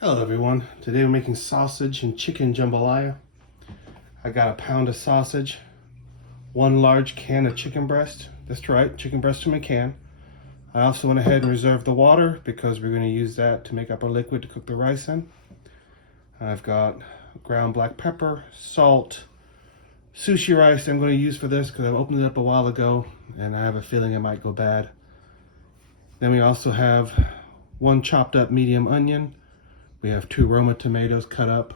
Hello everyone, today we're making sausage and chicken jambalaya. I got a pound of sausage, one large can of chicken breast, that's right, chicken breast from a can. I also went ahead and reserved the water because we're going to use that to make up our liquid to cook the rice in. I've got ground black pepper, salt, sushi rice I'm going to use for this because I opened it up a while ago and I have a feeling it might go bad. Then we also have one chopped up medium onion. We have 2 Roma tomatoes cut up,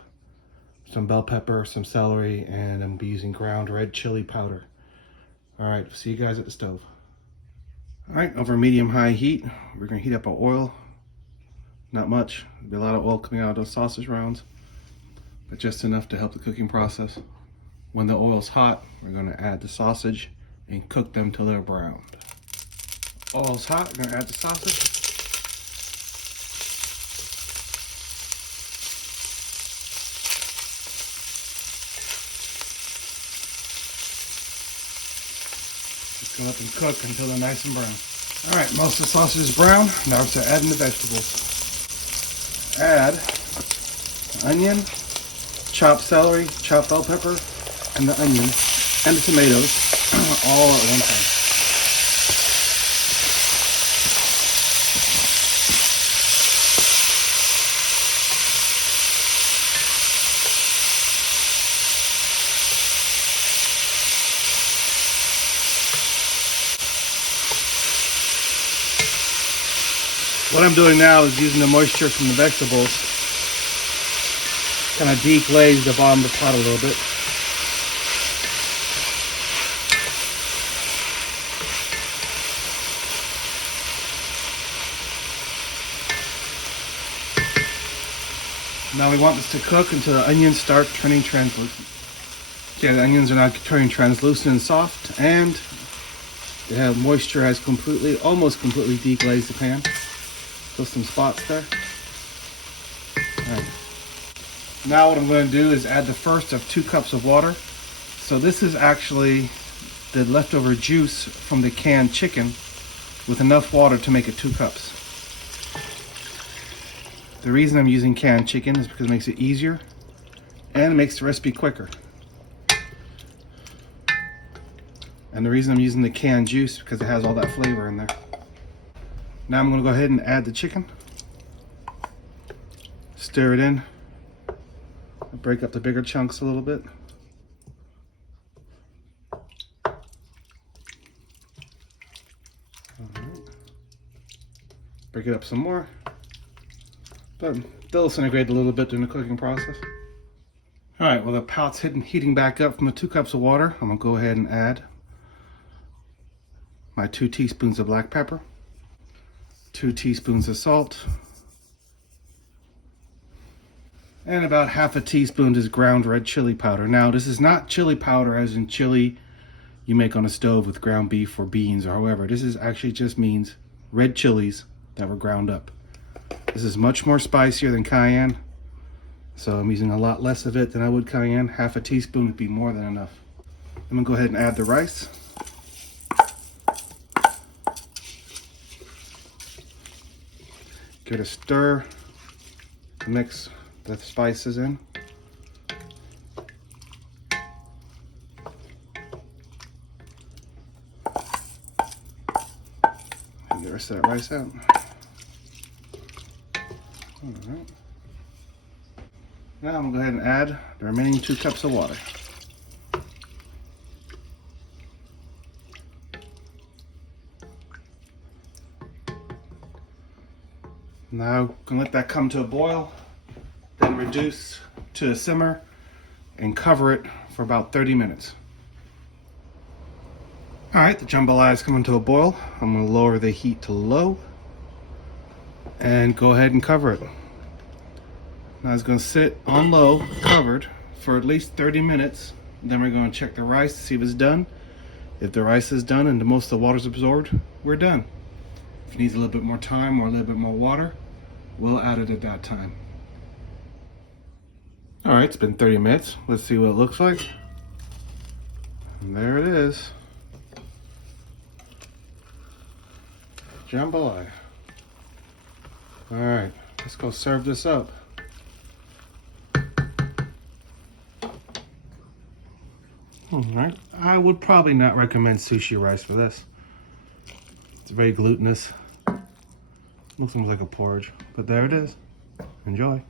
some bell pepper, some celery, and I'm gonna be using ground red chili powder. All right, see you guys at the stove. All right, over medium-high heat, we're gonna heat up our oil. Not much, there'll be a lot of oil coming out of those sausage rounds, but just enough to help the cooking process. When the oil's hot, we're gonna add the sausage and cook them till they're browned. Oil's hot, we're gonna add the sausage. Go up and cook until they're nice and brown. All right, most of the sausage is brown. Now we're start adding the vegetables. Add onion, chopped celery, chopped bell pepper, and the onion, and the tomatoes, all at one time. What I'm doing now is using the moisture from the vegetables, kind of deglaze the bottom of the pot a little bit. Now we want this to cook until the onions start turning translucent. Okay, the onions are now turning translucent and soft, and the moisture has almost completely deglazed the pan. So some spots there. All right. Now what I'm going to do is add the first of 2 cups of water. So this is actually the leftover juice from the canned chicken with enough water to make it 2 cups. The reason I'm using canned chicken is because it makes it easier and it makes the recipe quicker. And the reason I'm using the canned juice is because it has all that flavor in there. Now I'm going to go ahead and add the chicken. Stir it in. Break up the bigger chunks a little bit. Break it up some more. But they'll disintegrate a little bit during the cooking process. Alright, well the pot's heating back up from the 2 cups of water. I'm going to go ahead and add my 2 teaspoons of black pepper. 2 teaspoons of salt, and about half a teaspoon is ground red chili powder. Now this is not chili powder as in chili you make on a stove with ground beef or beans or however. This is actually just means red chilies that were ground up. This is much more spicier than cayenne, so I'm using a lot less of it than I would cayenne. Half a teaspoon would be more than enough. I'm gonna go ahead and add the rice. Give it a stir, mix the spices in. And get the rest of that rice out. All right. Now I'm gonna go ahead and add the remaining 2 cups of water. Now I'm gonna let that come to a boil, then reduce to a simmer and cover it for about 30 minutes. All right, the jambalaya is coming to a boil. I'm gonna lower the heat to low and go ahead and cover it. Now it's gonna sit on low, covered, for at least 30 minutes. Then we're gonna check the rice to see if it's done. If the rice is done and most of the water's absorbed, we're done. If it needs a little bit more time or a little bit more water, we'll add it at that time. All right, it's been 30 minutes. Let's see what it looks like. And there it is. Jambalaya. All right, let's go serve this up. All right. I would probably not recommend sushi rice for this. It's very glutinous. Looks almost like a porridge, but there it is. Enjoy.